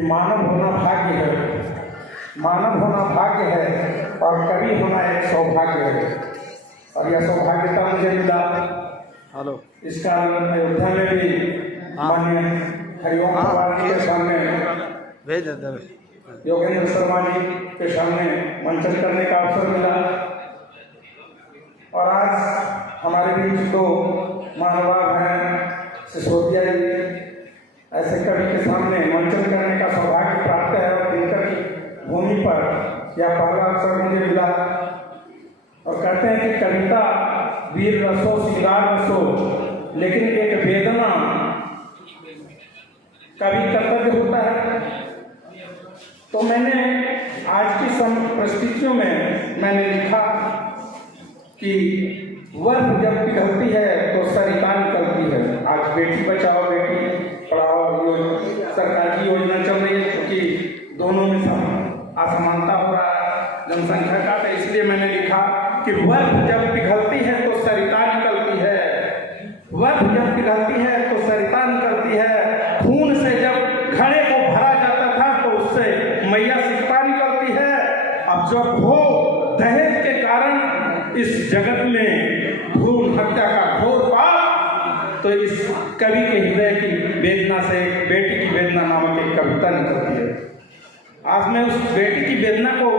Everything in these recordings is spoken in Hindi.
कि मानव होना भाग्य है, मानव होना भाग्य है और कवि होना एक सौभाग्य है। और यह सौभाग्यता मुझे मिला। हेलो, इसका अयोध्या में भी माननीय हरिओम पवार जी के सामने, भेज देते योगेंद्र शर्मा जी के सामने मंचन करने का अवसर मिला। और आज हमारे बीच दो महानुभाव हैं, सिसोदिया जी, ऐसे कवि के सामने मंचन करने का सौभाग्य प्राप्त है और दिनकर की भूमि पर यह पहला अवसर मुझे मिला। और कहते हैं कि कविता वीर रसो श्रृंगार रसो, लेकिन एक वेदना कवि कर्तव्य होता है। तो मैंने आज की परिस्थितियों में मैंने लिखा कि वर्ष जब पिघलती है तो सरिता निकलती है। आज बेटी बचाओ बेटी पढ़ाओ सरकार की योजना चल रही है, क्योंकि दोनों में असमानता हो रहा है जनसंख्या का। तो इसलिए मैंने लिखा कि वर्ष जब पिघलती है तो सरिता निकलती है, वर्ष जब पिघलती है तो सरिता निकलती है। खून से जब घड़े को भरा जाता था तो उससे मैया सिकता निकलती है। अब जब हो दहेज के कारण इस जगत में भ्रूण हत्या का घोर पाप, तो इस कवि के हृदय की वेदना से बेटी की वेदना नामक एक कविता निकलती है। आज मैं उस बेटी की वेदना को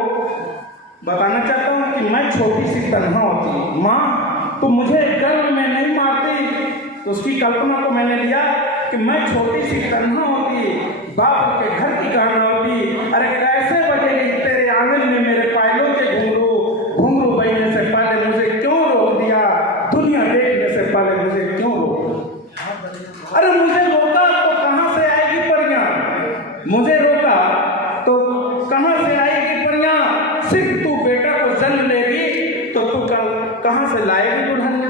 बताना चाहता हूँ कि मैं छोटी सी तन्हा होती, माँ तो मुझे गर्भ में नहीं मारती। तो उसकी कल्पना को मैंने लिया कि मैं छोटी सी तन्हा होती, बाप के घर की कहानी होती। अरे कैसे बजेगी तेरे आंगन में मेरे पायलों के घुंघरू, घुंघरू बजने से पहले मुझे क्यों रोक दिया, दुनिया देखने से पहले मुझे क्यों रोक दिया। अरे मुझे रोका तो कहाँ से आएगी परियां, मुझे रोका तो कहाँ से आएगी परियां। सिर्फ तू बेटा को जन्म लेगी तो तू कल कहाँ से लाएगी दुल्हनिया।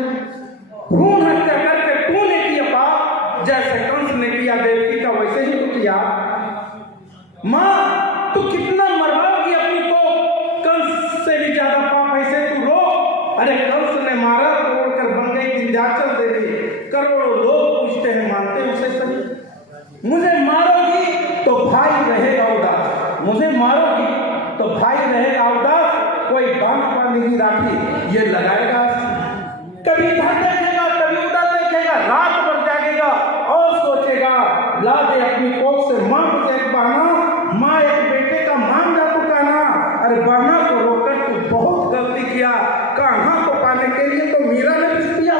भ्रूण हत्या करके तूने किया पाप, जैसे कंस ने किया देवकी का वैसे ही तो किया। माँ तू कितना मरवाओगी अपनी को, कंस से भी ज्यादा पाप ऐसे तू रो। अरे कंस ने मारा तोड़कर बन गई विंध्याचल देवी, करोड़ों लोग पूछते हैं मानते उसे सभी। मुझे मारोगी तो भाई रहेगा उदास, मुझे मारोगी तो भाई रहेगा उदास। कोई बांध बांधेगी राखी ये लगाएगा, कभी इधर देखेगा कभी उधर देखेगा, रात भर जागेगा और सोचेगा ला दे अपनी कोख से माँ से एक बहना, माँ एक बेटे का मान जा तू कहना। अरे बहना को रोकर तू बहुत गलती किया, कान्हा को पाने के लिए तो मीरा ने पिस दिया।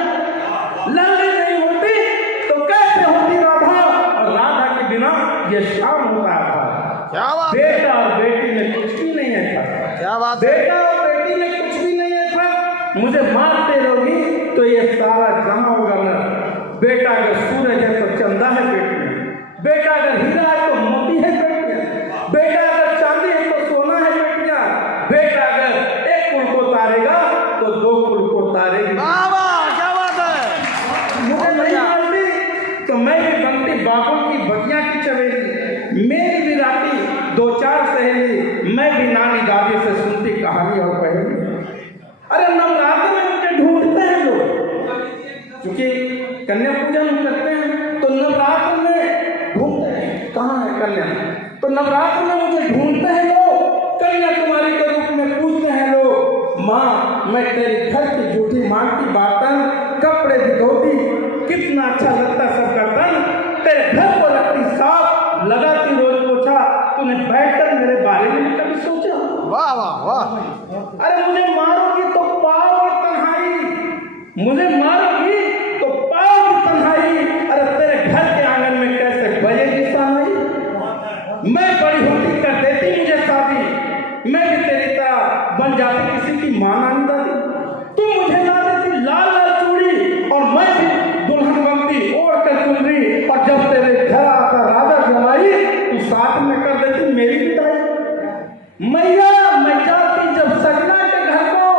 लल्ली नहीं होती तो कैसे होती राधा, और राधा के बिना ये शाम होता था। क्या बात, बेटा और बेटी में कुछ भी नहीं है था, क्या बात, बेटा और बेटी में कुछ भी नहीं है था। मुझे मारते रहोगी तो ये सारा जहां होगा ना। बेटा अगर सूरज है तो चंदा है पेट में, बेटा अगर हीरा है तो मोती है पेट में, बेटा अगर चांदी है तो सोना है बेटिया, बेटा अगर एक कुल को तारेगा तो दो कुल को तारेगी। क्या बात है। मुझे नहीं मारती तो मैं भी बनती बाबू की बगिया की चमेली, मेरी भी राती दो चार सहेली, मैं भी नानी दादी से सुनती कहानी और पहेली। अरे नवरात्र में मुझे ढूंढते हैं लोग, क्योंकि कन्या पूजन करते हैं तो नवरात्र में ढूंढते हैं कहाँ है कन्या। तो नवरात्र में मुझे ढूंढते हैं लोग, कन्याकुमारी के रूप में पूछते हैं लोग। माँ मैं तेरे घर की झूठी माँ की बातन, कपड़े की धोती, कितना अच्छा लगता सबका तन, तेरे घर को रखती साफ, लगाती रोज पोछा, तूने बैठकर मेरे बारे में कभी सोचा। वाह वाह वाह। अरे मुझे मारोगी तो पाओगी तन्हाई, मुझे मारोगी तो पाओगी तन्हाई। अरे तेरे घर के आंगन में कैसे बजेगी सनाई। मैं बड़ी होती कर देती मुझे शादी, मैं भी तेरी तरह बन जाती किसी की मां नानी दादी। तू मुझे ला देती लाल लाल चूड़ी और मैं भी दुल्हन बनती ओढ़ कर चुनरी, और जब तेरे घर आता राजा जमाई तू साथ में कर देती मेरी विदाई। मैया मैं जाती जब सजना के घर को,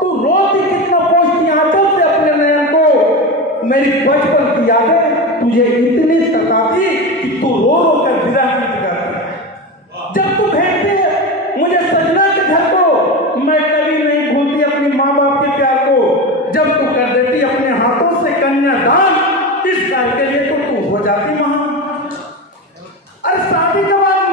तू रोती कितना पहुंचती आंचल से अपने नयन को। मेरी बचपन की यादें तुझे इतनी सताती कि तू रो रो कर विदा करती। जब तू भेजती है मुझे सजना के घर को, मैं कभी नहीं भूलती अपनी माँ बाप के प्यार को। जब तू कर देती अपने हाथों से कन्यादान, इस साल के लिए तो तू हो जाती महान। अरे शादी के बाद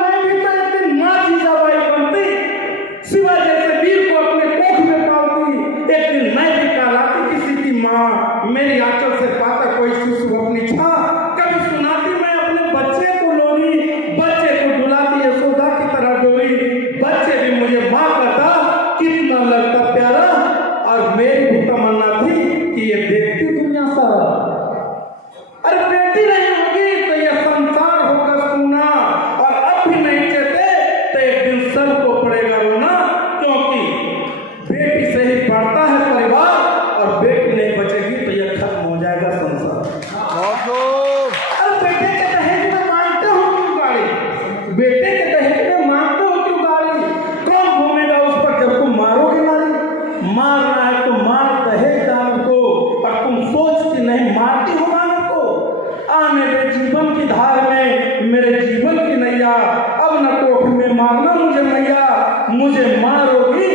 मुझे मारोगी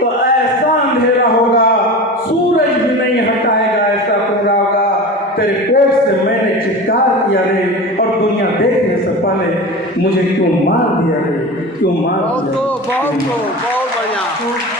तो ऐसा अंधेरा होगा, सूरज भी नहीं हटाएगा, ऐसा कोहरा होगा। तेरे पेट से मैंने चित्कार किया रे, और दुनिया देखने से पहले मुझे क्यों मार दिया रे, क्यों मार दिया? बहुत बढ़िया।